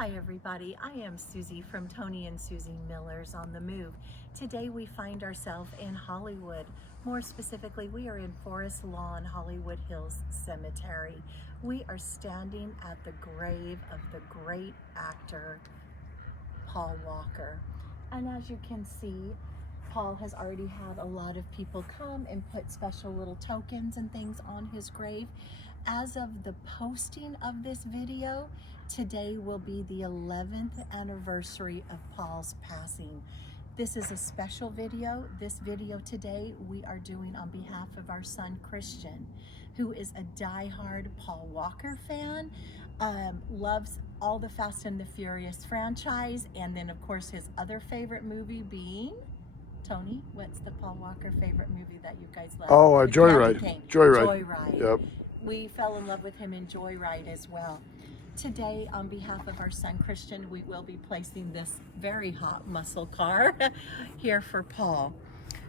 Hi everybody, I am Susie from Tony and Susie-Millers on the Move. Today we find ourselves in Hollywood. More specifically, we are in Forest Lawn, Hollywood Hills Cemetery. We are standing at the grave of the great actor, Paul Walker. And as you can see, Paul has already had a lot of people come and put special little tokens and things on his grave. As of the posting of this video, today will be the 11th anniversary of Paul's passing. This is a special video. This video today we are doing on behalf of our son Christian, who is a diehard Paul Walker fan, loves all the Fast and the Furious franchise, and then of course his other favorite movie being, Tony, what's the Paul Walker favorite movie that you guys love? Oh, Joyride. Joyride. Yep. We fell in love with him in Joyride as well. Today, on behalf of our son Christian, we will be placing this very hot muscle car here for Paul.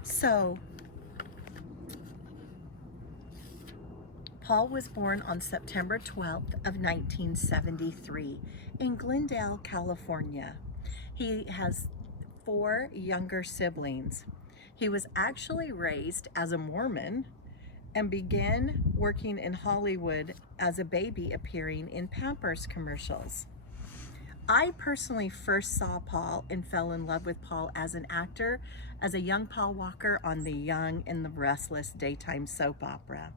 So, Paul was born on September 12th of 1973 in Glendale, California. He has 4 younger siblings. He was actually raised as a Mormon and began working in Hollywood as a baby, appearing in Pampers commercials. I personally first saw Paul and fell in love with Paul as an actor, as a young Paul Walker on The Young and the Restless daytime soap opera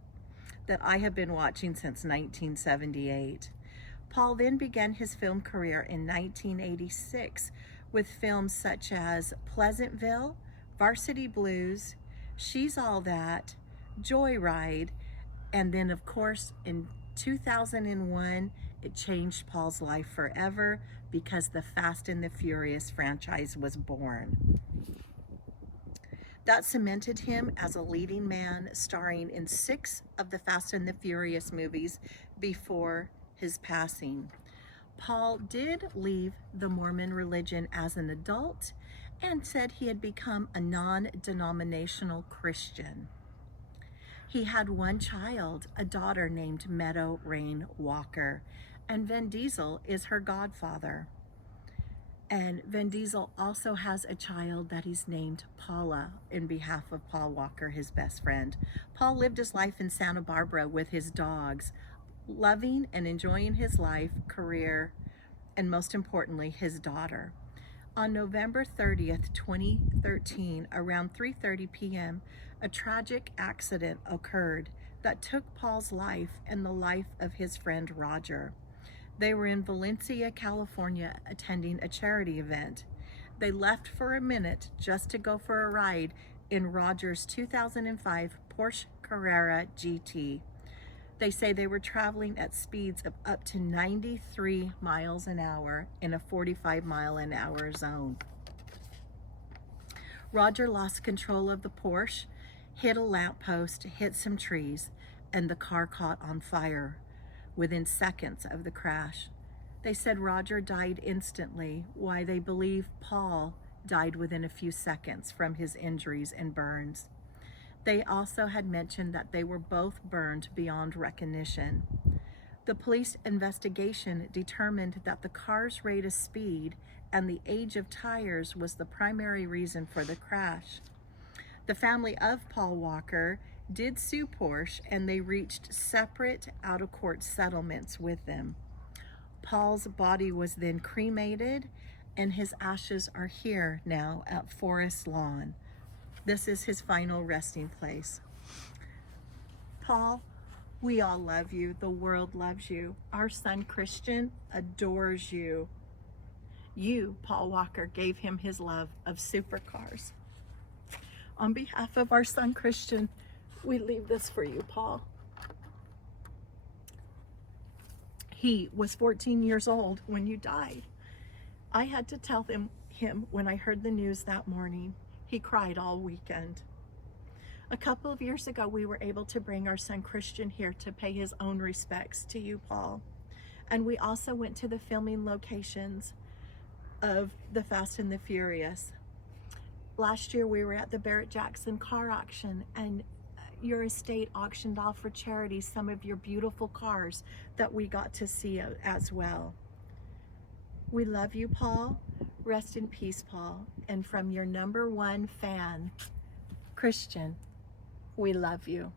that I have been watching since 1978. Paul then began his film career in 1986 with films such as Pleasantville, Varsity Blues, She's All That, Joyride, and then of course in 2001 it changed Paul's life forever because the Fast and the Furious franchise was born. That cemented him as a leading man, starring in 6 of the Fast and the Furious movies before his passing. Paul did leave the Mormon religion as an adult and said he had become a non-denominational Christian. He had 1 child, a daughter named Meadow Rain Walker, and Vin Diesel is her godfather. And Vin Diesel also has a child that he's named Paula in behalf of Paul Walker, his best friend. Paul lived his life in Santa Barbara with his dogs, loving and enjoying his life, career, and most importantly, his daughter. On November 30th, 2013, around 3:30 p.m., a tragic accident occurred that took Paul's life and the life of his friend Roger. They were in Valencia, California, attending a charity event. They left for a minute just to go for a ride in Roger's 2005 Porsche Carrera GT. They say they were traveling at speeds of up to 93 miles an hour in a 45-mile-an-hour zone. Roger lost control of the Porsche, hit a lamppost, hit some trees, and the car caught on fire within seconds of the crash. They said Roger died instantly, while they believe Paul died within a few seconds from his injuries and burns. They also had mentioned that they were both burned beyond recognition. The police investigation determined that the car's rate of speed and the age of tires was the primary reason for the crash. The family of Paul Walker did sue Porsche, and they reached separate out-of-court settlements with them. Paul's body was then cremated, and his ashes are here now at Forest Lawn. This is his final resting place. Paul, we all love you. The world loves you. Our son Christian adores you. You, Paul Walker, gave him his love of supercars. On behalf of our son Christian, we leave this for you, Paul. He was 14 years old when you died. I had to tell him when I heard the news that morning. He cried all weekend. A couple of years ago, we were able to bring our son Christian here to pay his own respects to you, Paul. And we also went to the filming locations of the Fast and the Furious. Last year, we were at the Barrett-Jackson car auction, and your estate auctioned off for charity some of your beautiful cars that we got to see as well. We love you, Paul. Rest in peace, Paul. And from your #1 fan, Christian, we love you.